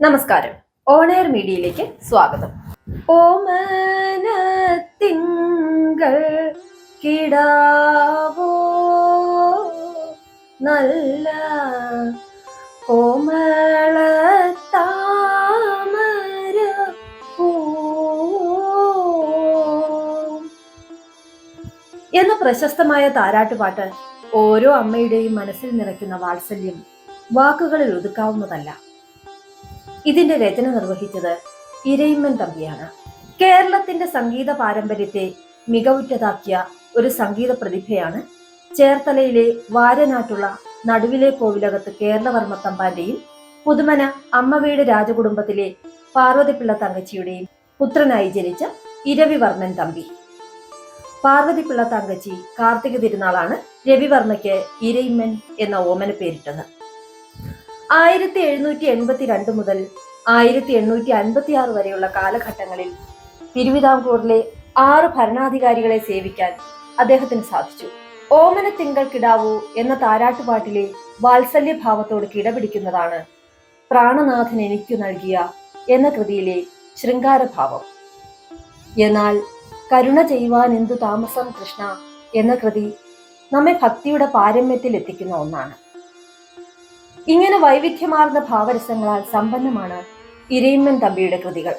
നമസ്കാരം. ഓണയർ മീഡിയയിലേക്ക് സ്വാഗതം. ഓമനത്തിങ്കൾ തിങ്കൾ കിടാവോ? നല്ല കോമള താമര എന്ന പ്രശസ്തമായ താരാട്ടുപാട്ട് ഓരോ അമ്മയുടെയും മനസ്സിൽ നിറയ്ക്കുന്ന വാത്സല്യം വാക്കുകളിൽ ഒതുക്കാവുന്നതല്ല. ഇതിന്റെ രചന നിർവഹിച്ചത് ഇരയിമ്മൻ തമ്പിയാണ്. കേരളത്തിന്റെ സംഗീത പാരമ്പര്യത്തെ മികവുറ്റതാക്കിയ ഒരു സംഗീത പ്രതിഭയാണ് ചേർത്തലയിലെ വാരനാട്ടുള്ള നടുവിലെ കോവിലകത്ത് കേരളവർമ്മ തമ്പാന്റെയും പുതുമന അമ്മവീട് രാജകുടുംബത്തിലെ പാർവതിപ്പിള്ള തങ്കച്ചിയുടെയും പുത്രനായി ജനിച്ച ഇരവിവർമ്മൻ തമ്പി. പാർവതിപ്പിള്ള തങ്കച്ചി കാർത്തിക തിരുനാളാണ് രവിവർമ്മയ്ക്ക് ഇരയിമ്മൻ എന്ന ഓമന പേരിട്ടത്. ആയിരത്തി എഴുന്നൂറ്റി എൺപത്തി രണ്ട് മുതൽ ആയിരത്തി എണ്ണൂറ്റി അൻപത്തി ആറ് വരെയുള്ള കാലഘട്ടങ്ങളിൽ തിരുവിതാംകൂറിലെ ആറ് ഭരണാധികാരികളെ സേവിക്കാൻ അദ്ദേഹത്തിന് സാധിച്ചു. ഓമന തിങ്കൾ കിടാവൂ എന്ന താരാട്ടുപാട്ടിലെ വാത്സല്യഭാവത്തോട് കിടപിടിക്കുന്നതാണ് പ്രാണനാഥൻ എനിക്കു നൽകിയ എന്ന കൃതിയിലെ ശൃംഗാരഭാവം. എന്നാൽ കരുണ ചെയ്യുവാൻ എന്തു താമസം കൃഷ്ണ എന്ന കൃതി നമ്മെ ഭക്തിയുടെ പാരമ്യത്തിൽ എത്തിക്കുന്ന ഒന്നാണ്. ഇങ്ങനെ വൈവിധ്യമാർന്ന ഭാവരസങ്ങളാൽ സമ്പന്നമാണ് ഇരയിമ്മൻ തമ്പിയുടെ കൃതികൾ.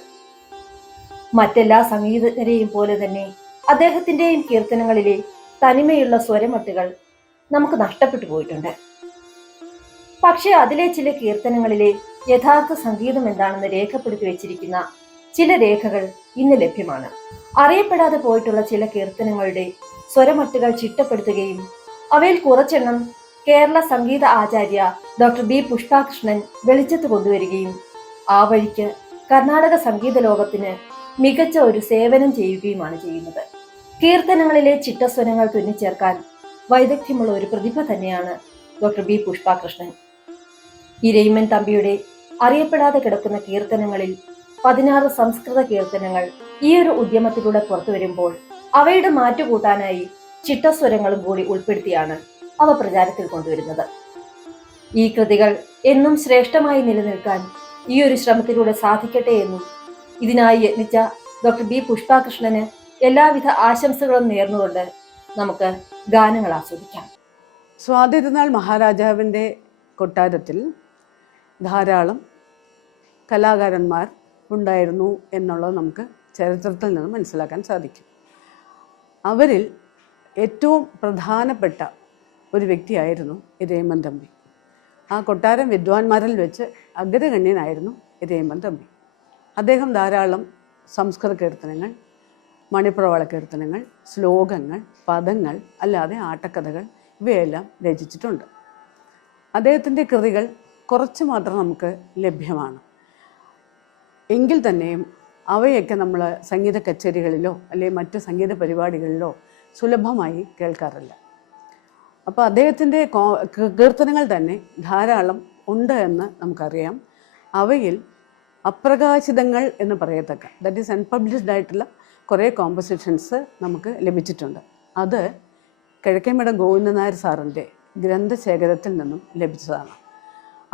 മറ്റെല്ലാ സംഗീതജ്ഞരെയും പോലെ തന്നെ അദ്ദേഹത്തിന്റെയും കീർത്തനങ്ങളിലെ തനിമയുള്ള സ്വരമട്ടുകൾ നമുക്ക് നഷ്ടപ്പെട്ടു പോയിട്ടുണ്ട്. പക്ഷേ അതിലെ ചില കീർത്തനങ്ങളിലെ യഥാർത്ഥ സംഗീതം എന്താണെന്ന് രേഖപ്പെടുത്തി വെച്ചിരിക്കുന്ന ചില രേഖകൾ ഇന്ന് ലഭ്യമാണ്. അറിയപ്പെടാതെ പോയിട്ടുള്ള ചില കീർത്തനങ്ങളുടെ സ്വരമട്ടുകൾ ചിട്ടപ്പെടുത്തുകയും അവയിൽ കുറച്ചെണ്ണം കേരള സംഗീത ആചാര്യ ഡോക്ടർ ബി പുഷ്പാകൃഷ്ണൻ വെളിച്ചത്ത് കൊണ്ടുവരികയും ആ വഴിക്ക് കർണാടക സംഗീത ലോകത്തിന് മികച്ച ഒരു സേവനം ചെയ്യുകയുമാണ് ചെയ്യുന്നത്. കീർത്തനങ്ങളിലെ ചിട്ടസ്വനങ്ങൾ തുന്നിച്ചേർക്കാൻ വൈദഗ്ധ്യമുള്ള ഒരു പ്രതിഭ തന്നെയാണ് ഡോക്ടർ ബി പുഷ്പാകൃഷ്ണൻ. ഇരയിമ്മൻ തമ്പിയുടെ അറിയപ്പെടാതെ കിടക്കുന്ന കീർത്തനങ്ങളിൽ പതിനാറ് സംസ്കൃത കീർത്തനങ്ങൾ ഈ ഒരു ഉദ്യമത്തിലൂടെ പുറത്തു വരുമ്പോൾ അവയുടെ മാറ്റുകൂട്ടാനായി ചിട്ടസ്വരങ്ങളും കൂടി ഉൾപ്പെടുത്തിയാണ് അവ പ്രചാരത്തിൽ കൊണ്ടുവരുന്നത്. ഈ കൃതികൾ എന്നും ശ്രേഷ്ഠമായി നിലനിൽക്കാൻ ഈ ഒരു ശ്രമത്തിലൂടെ സാധിക്കട്ടെ എന്നും ഇതിനായി യത്നിച്ച ഡോക്ടർ ബി പുഷ്പാകൃഷ്ണന് എല്ലാവിധ ആശംസകളും നേർന്നുകൊണ്ട് നമുക്ക് ഗാനങ്ങൾ ആസ്വദിക്കാം. സ്വാതി തിരുനാൾ മഹാരാജാവിന്റെ കൊട്ടാരത്തിൽ ധാരാളം കലാകാരന്മാർ ഉണ്ടായിരുന്നു എന്നുള്ളത് നമുക്ക് ചരിത്രത്തിൽ നിന്ന് മനസ്സിലാക്കാൻ സാധിക്കും. അവരിൽ ഏറ്റവും പ്രധാനപ്പെട്ട ഒരു വ്യക്തിയായിരുന്നു ഇരയമ്മൻ തമ്പി. ആ കൊട്ടാരം വിദ്വാൻമാരിൽ വെച്ച് അഗ്രഗണ്യനായിരുന്നു ഇരയമ്മൻ തമ്പി. അദ്ദേഹം ധാരാളം സംസ്കൃത കീർത്തനങ്ങൾ മണിപ്രവാള കീർത്തനങ്ങൾ ശ്ലോകങ്ങൾ പദങ്ങൾ അല്ലാതെ ആട്ടക്കഥകൾ ഇവയെല്ലാം രചിച്ചിട്ടുണ്ട്. അദ്ദേഹത്തിന്റെ കൃതികൾ കുറച്ച് മാത്രം നമുക്ക് ലഭ്യമാണ്. എങ്കിൽ തന്നെയും അവയൊക്കെ നമ്മൾ സംഗീത കച്ചേരികളിലോ അല്ലെങ്കിൽ മറ്റ് സംഗീത പരിപാടികളിലോ സുലഭമായി കേൾക്കാറില്ല. അപ്പോൾ അദ്ദേഹത്തിന്റെ കീർത്തനങ്ങൾ തന്നെ ധാരാളം ഉണ്ട് എന്ന് നമുക്കറിയാം. അവയിൽ അപ്രകാശിതങ്ങൾ എന്ന് പറയത്തക്ക ദാറ്റ് ഈസ് അൺപബ്ലിഷ്ഡ് ആയിട്ടുള്ള കുറേ കോമ്പസിഷൻസ് നമുക്ക് ലഭിച്ചിട്ടുണ്ട്. അത് കിഴക്കേമഠം ഗോവിന്ദൻ നായർ സാറിന്റെ ഗ്രന്ഥശേഖരത്തിൽ നിന്നും ലഭിച്ചതാണ്.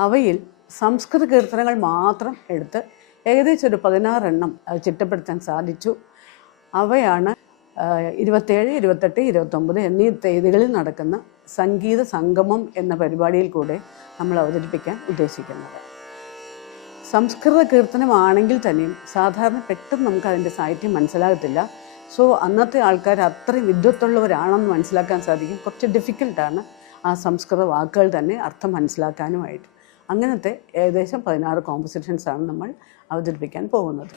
അവയിൽ സംസ്കൃത കീർത്തനങ്ങൾ മാത്രം എടുത്ത് ഏകദേശം ഒരു പതിനാറെണ്ണം ചിട്ടപ്പെടുത്താൻ സാധിച്ചു. അവയാണ് ഇരുപത്തേഴ് ഇരുപത്തെട്ട് ഇരുപത്തൊമ്പത് എന്നീ തീയതികളിൽ നടക്കുന്ന സംഗീത സംഗമം എന്ന പരിപാടിയിൽ കൂടെ നമ്മൾ അവതരിപ്പിക്കാൻ ഉദ്ദേശിക്കുന്നത്. സംസ്കൃത കീർത്തനമാണെങ്കിൽ തന്നെയും സാധാരണ പെട്ടെന്ന് നമുക്ക് അതിന്റെ സാഹിത്യം മനസ്സിലാകത്തില്ല. സോ അന്നത്തെ ആൾക്കാർ അത്രയും വിദ്വത്തുള്ളവരാണെന്ന് മനസ്സിലാക്കാൻ സാധിക്കും. കുറച്ച് ഡിഫിക്കൽട്ടാണ് ആ സംസ്കൃത വാക്കുകൾ തന്നെ അർത്ഥം മനസ്സിലാക്കാനുമായിട്ട്. അങ്ങനത്തെ ഏകദേശം പതിനാറ് കോമ്പസിഷൻസാണ് നമ്മൾ അവതരിപ്പിക്കാൻ പോകുന്നത്.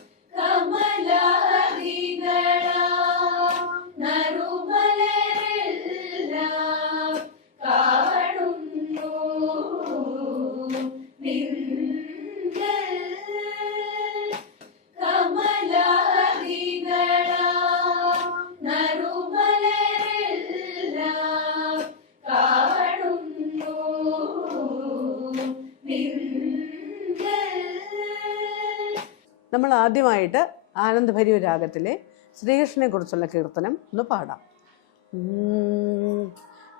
ആദ്യമായിട്ട് ആനന്ദഭരിയ രാഗത്തിലെ ശ്രീകൃഷ്ണനെ കുറിച്ചുള്ള കീർത്തനം ഒന്ന് പാടാം.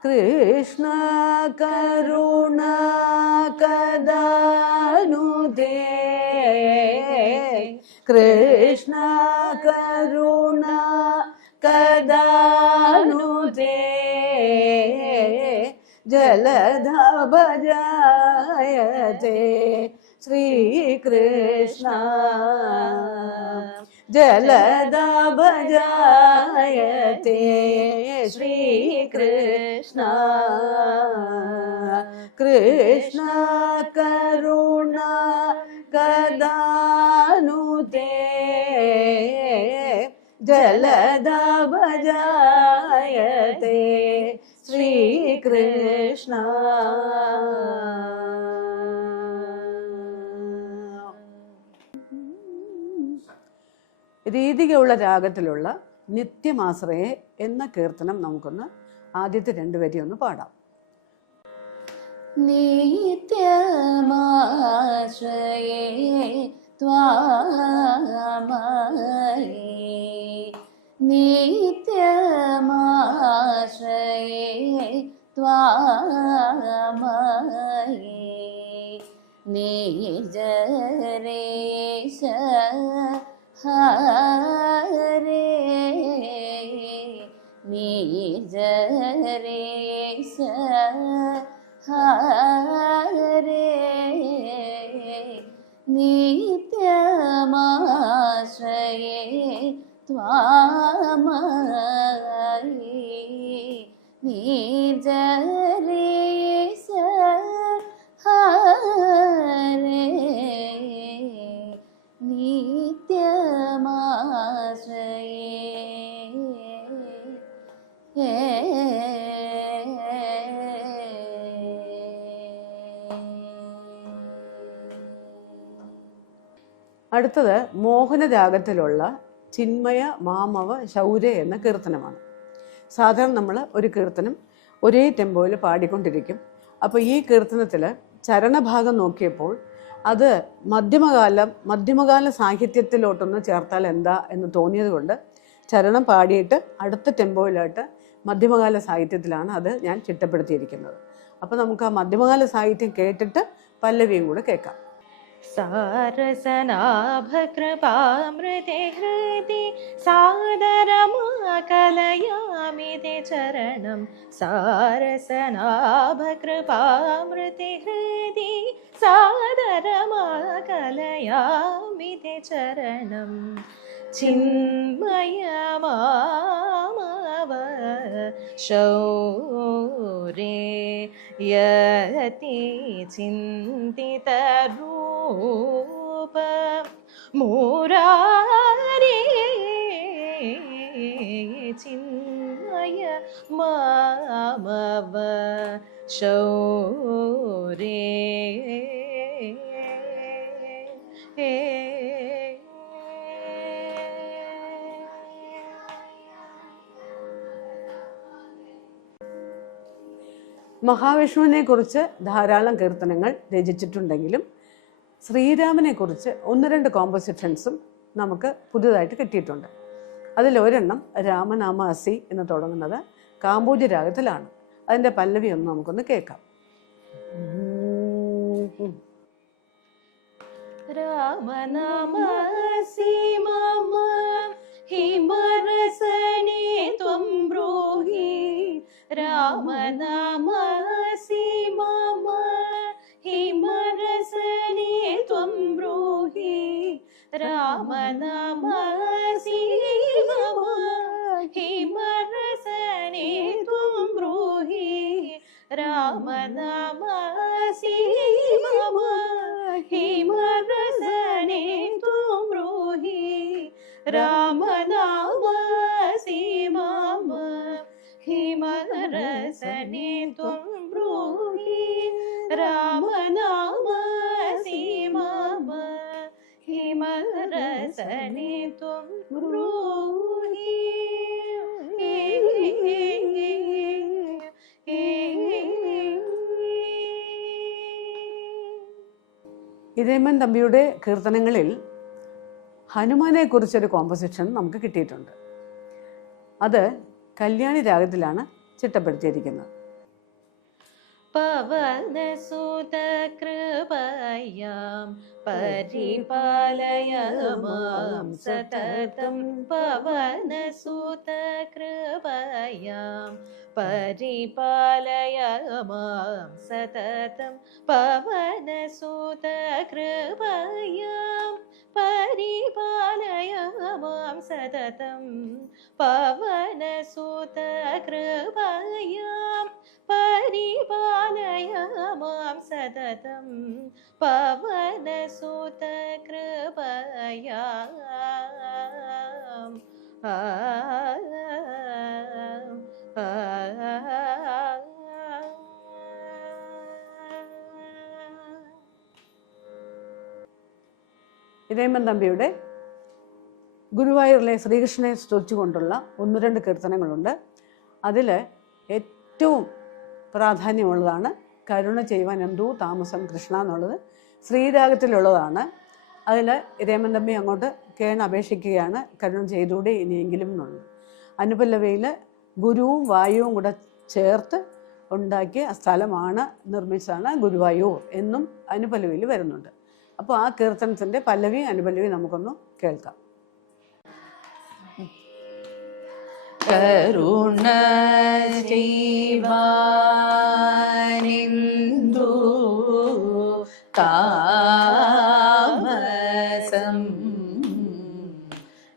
കൃഷ്ണ കരുണ കദാനുദേ കൃഷ്ണ കരുണ കദാനുദേ ജലധ ഭജയത്തെ ശ്രീകൃഷ്ണ. ജലദാ ഭജയത്തെ ശ്രീകൃഷ്ണ. കൃഷ്ണ കരുണ കദാനുദേ ജലധ ഭജയത്തെ ശ്രീകൃഷ്ണ. രീതികയുള്ള രാഗത്തിലുള്ള നിത്യമാശ്രയെ എന്ന കീർത്തനം നമുക്കൊന്ന് ആദ്യത്തെ രണ്ട് വരി ഒന്ന് പാടാം. നിത്യമാശ്രയേ ത്വാമയേ നിത്യമാശ്രയേ ത്വാമയേ നിജരേശ त्वामये निजरेश हरे निजरेश हरे नित्यमाश्रये അടുത്തത് മോഹനരാഗത്തിലുള്ള ചിന്മയ മാമവ ശൗര്യ എന്ന കീർത്തനമാണ്. സാധാരണ നമ്മൾ ഒരു കീർത്തനം ഒരേ ടെമ്പോയിൽ പാടിക്കൊണ്ടിരിക്കും. അപ്പോൾ ഈ കീർത്തനത്തിൽ ചരണഭാഗം നോക്കിയപ്പോൾ അത് മധ്യമകാലം മധ്യമകാല സാഹിത്യത്തിലോട്ടൊന്ന് ചേർത്താൽ എന്താ എന്ന് തോന്നിയത് കൊണ്ട് ചരണം പാടിയിട്ട് അടുത്ത ടെമ്പോയിലായിട്ട് മധ്യമകാല സാഹിത്യത്തിലാണ് അത് ഞാൻ ചിട്ടപ്പെടുത്തിയിരിക്കുന്നത്. അപ്പോൾ നമുക്ക് ആ മധ്യമകാല സാഹിത്യം കേട്ടിട്ട് പല്ലവിയും കൂടെ കേൾക്കാം. सारसनाभकृपामृते हृदि सादरमाकलयामि ते चरणं सारसनाभकृपामृते हृदि सादरमाकलयामि ते चरणं ചിന്മയമാമവ ശൗരേ യതി ചിന്തിതരൂപ മൂരാരേ ചിന്മയ മാമവ ശൗരേ മഹാവിഷ്ണുവിനെക്കുറിച്ച് ധാരാളം കീർത്തനങ്ങൾ രചിച്ചിട്ടുണ്ടെങ്കിലും ശ്രീരാമനെക്കുറിച്ച് ഒന്ന് രണ്ട് കോമ്പോസിഷൻസും നമുക്ക് പുതിയതായിട്ട് കിട്ടിയിട്ടുണ്ട്. അതിലൊരെണ്ണം രാമനാമ അസി എന്ന് തുടങ്ങുന്നത് കാമ്പൂജി രാഗത്തിലാണ്. അതിന്റെ പല്ലവി ഒന്ന് നമുക്കൊന്ന് കേൾക്കാം. രാമനാമസി മമ ത്വം ബ്രൂഹി ब्रूहि रामनामसि मम हिमरसने त्वं ब्रूहि रामनामसि मम हिमरसने त्वं ब्रूहि रामनामसि मम हिमरसने त्वं ब्रूहि रामनामसि हिमरसने त्वं ब्रूहि ഇരേമൻ തമ്പിയുടെ കീർത്തനങ്ങളിൽ ഹനുമാനെ കുറിച്ചൊരു കോമ്പോസിഷൻ നമുക്ക് കിട്ടിയിട്ടുണ്ട് അത് കല്യാണി രാഗത്തിലാണ് ചിട്ടപ്പെടുത്തിയിരിക്കുന്നത് पवनसुतकृपयां परिपालय मां सततं पवनसुतकृपयां परिपालय मां सततं പരിപാലയ മാം സതതം പവനസുത കൃപയാം പരിപാലയ മാം സതതം പവനസുത കൃപയാം ആ ആ ആ ഇരേമൻ തമ്പിയുടെ ഗുരുവായൂരിലെ ശ്രീകൃഷ്ണനെ സ്തുതിച്ചുകൊണ്ടുള്ള ഒന്ന് രണ്ട് കീർത്തനങ്ങളുണ്ട്. അതിൽ ഏറ്റവും പ്രാധാന്യമുള്ളതാണ് കരുണ ചെയ്യുവാൻ എന്തോ താമസം കൃഷ്ണ എന്നുള്ളത്. ശ്രീരാഗത്തിലുള്ളതാണ്. അതിൽ രേമൻ തമ്പി അങ്ങോട്ട് കേണ അപേക്ഷിക്കുകയാണ് കരുണ ചെയ്തൂടെ ഇനിയെങ്കിലും എന്നുള്ളത്. അനുപല്ലവയിൽ ഗുരുവും വായുവും കൂടെ ചേർത്ത് ഉണ്ടാക്കിയ സ്ഥലമാണ് നിർമ്മിച്ചതാണ് ഗുരുവായൂർ എന്നും അനുപല്ലവയിൽ വരുന്നുണ്ട്. അപ്പോൾ ആ കീർത്തനത്തിന്റെ പല്ലവി അനുപല്ലവി നമുക്കൊന്ന് കേൾക്കാം. കരുണ ശ്രീവാനിന്ദു താമസം.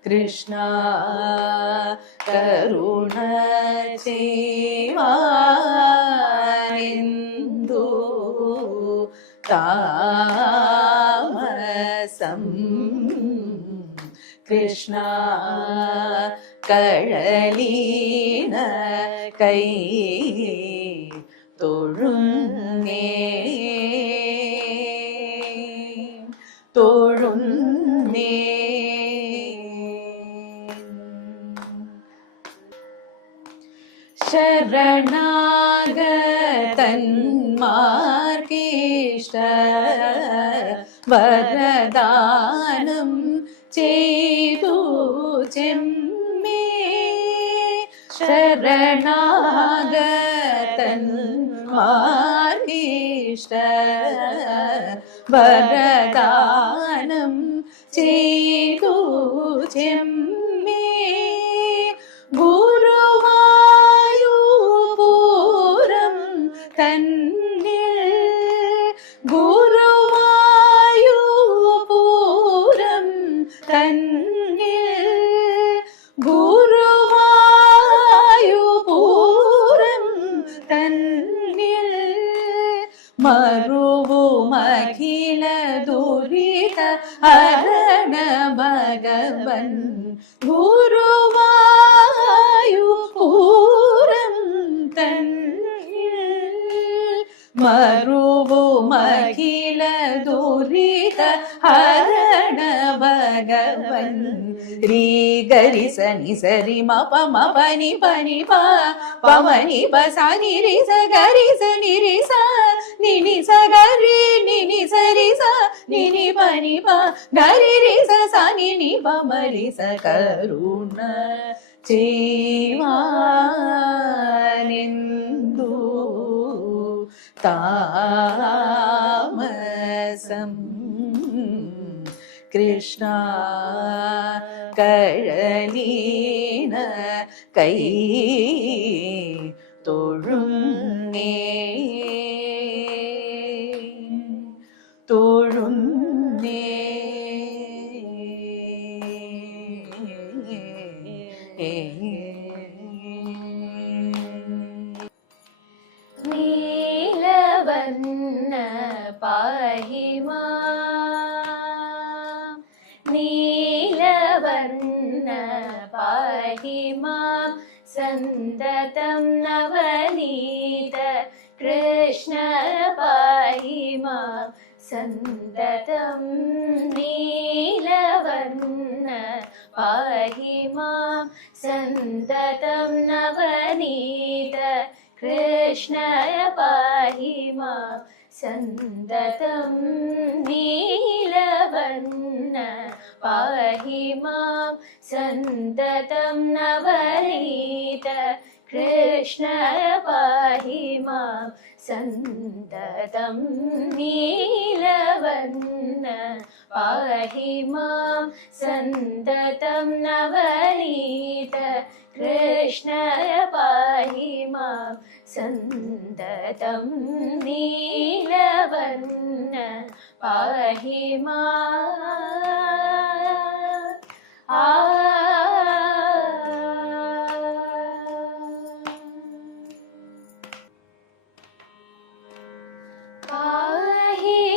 കൃഷ്ണ കരുണ ചെയ്വാനിന്ദു കൃഷ്ണ കഴലീന കൈ തൊഴുന്നേ. തൊഴുന്നേ. ശരണാഗതന്മാർക്കിഷ്ട വരദാനം ചെയ്തു ചെമ്മേ ശരണാഗതന്മാർക്കിഷ്ട വരദാനം ചെയ്തു மருவுமகில துரித அரண பகவன் குருவாயு பூரம் தன் மருவுமகில துரித ஹரண பகவன் ரீகரி சனி சரி மப மபனி பனி ப பவனி ப சனி ரிச கரி சனி ரிசா నిని సగరి నిని సరి స నిని పని ప గరి రి స స నిని ప మరి స కరుణ చేవానిందు తామసం కృష్ణ కళలీన కై സന്തതം നവനീത കൃഷ്ണ പായിമാ സന്തതം നീലവർണ പാഹിമാം സന്തതം നവനീത കൃഷ്ണ പാഹിമാം സന്തതം നീലവർണ पाहि मां सन्ततं नवनीत कृष्णय पाहि मां सन्ततं नीलवर्ण पाहि मां सन्ततं नवनीत कृष्णय पाहि मां सन्ततं नीलवर्ण पाहि मा आ पाहि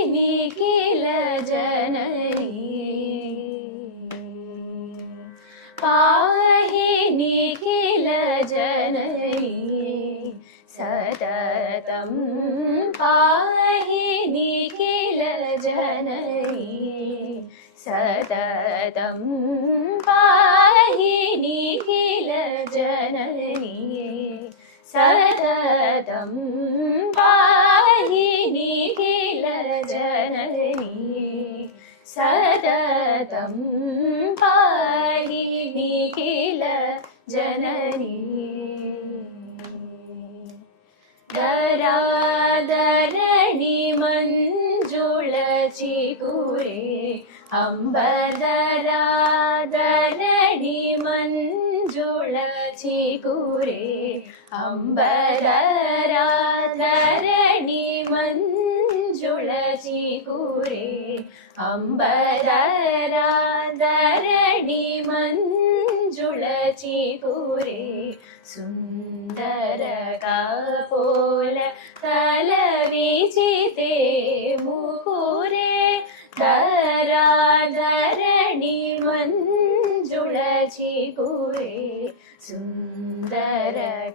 निखिल जननी। पाहि निखिल जननी। सततं पाहि निखिल जननी सततं पाहिनी जननी सततं पाहि जननी सततं पानिल जननी धरा धरी मञ्जुली कुरे അമ്പതരാധരണി മഞ്ജുള ചികുരേ അമ്പതരാധരണി മഞ്ജുള ചികുരേ അമ്പതരാധരണി മഞ്ജുള ചികുരേ സുന്ദര കാ പോലെ रे सुर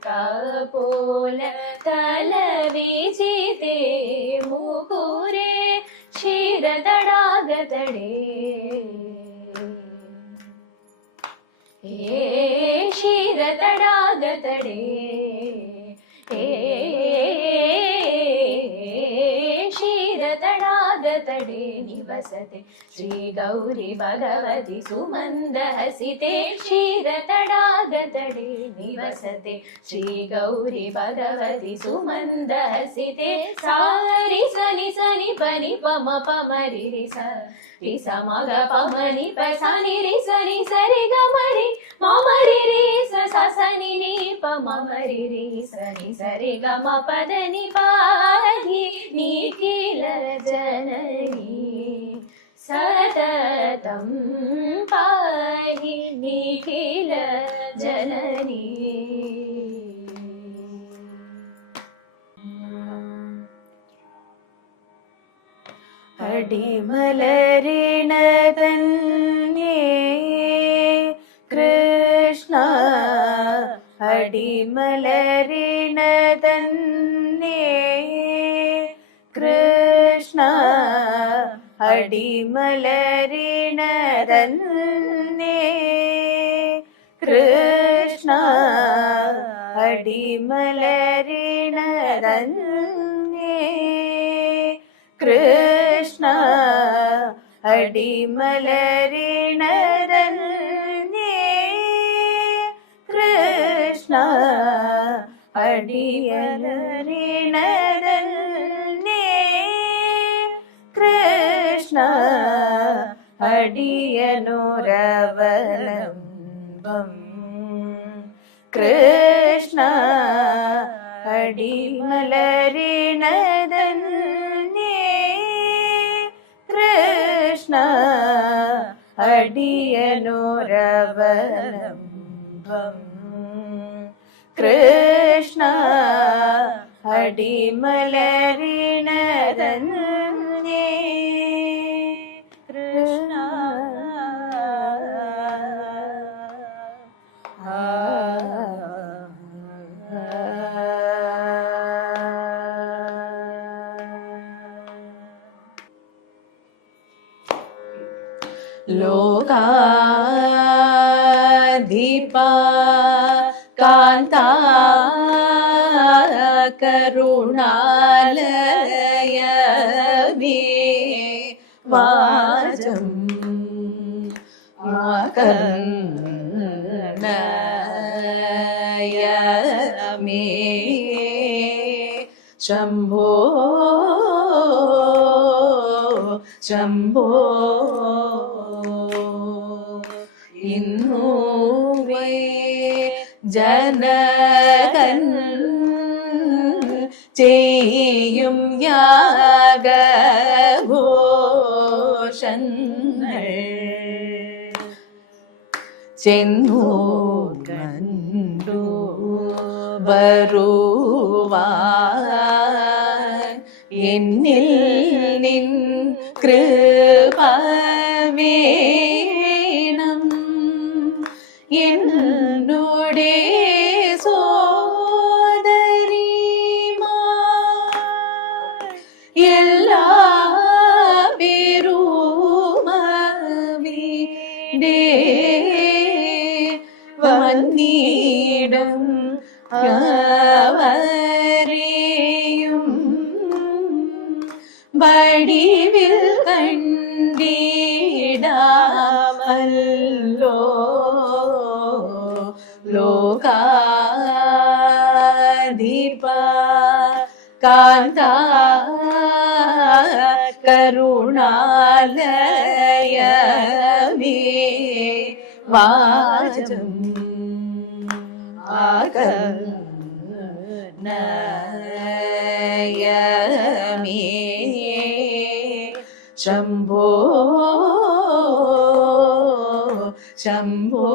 का पोल तल विते मूरे क्षीरदडागतडे हे ಗತಡಾಗತಡೆ ನಿವಸತೆ ಶ್ರೀ ಗೌರಿ ಭಗವತಿ ಸುಮಂದ ಹಸಿತೆ ಕ್ಷೀರತಡಾಗತಡೆ ನಿವಸತೆ ಶ್ರೀ ಗೌರಿ ಭಗವತಿ ಸುಮಂದ ಹಸಿತೆ ಸಾರಿ ಸನಿ ಸನಿ ಪನಿ ಪಮ ಪಮರಿ ಸ రి స మ గ ప మ ని ప స ని రి స ని స రి గ మ రి మ మ రి రి స స స ని సతతం పాహి నిఖిల జననీ അടിമലരിണതന്നേ കൃഷ്ണ അടിമലരിണതന്നേ കൃഷ്ണ അടിമലരിണതന്നേ കൃഷ്ണ അടിമലരിണതന്നേ കൃഷ്ണ അടിമലരിണതന്നേ കൃഷ്ണ അടിയലരിണതന്നേ കൃഷ്ണ അടിയനുരവലംബം. കൃഷ്ണ അടിമലരിണതന്നേ അടിയനുരവലംബം കൃഷ്ണ അടിമലരിണതന്നേ കൃഷ്ണ ലോകാധിപാ കാന്താ കരുണാലയ ജനകൻ ചെയ്യും യാഗഘോഷങ്ങൾ. ചെന്നു കണ്ടു വരുവാൻ എന്നിൽ നിൻ കൃപ വന്നീടും അവരെയും വടിവിൽ കണ്ടിടാമല്ലോ ലോകാധിപ കാന്ത കരുണാലയമേ വാചം ആകനയമേ ശംഭോ ശംഭോ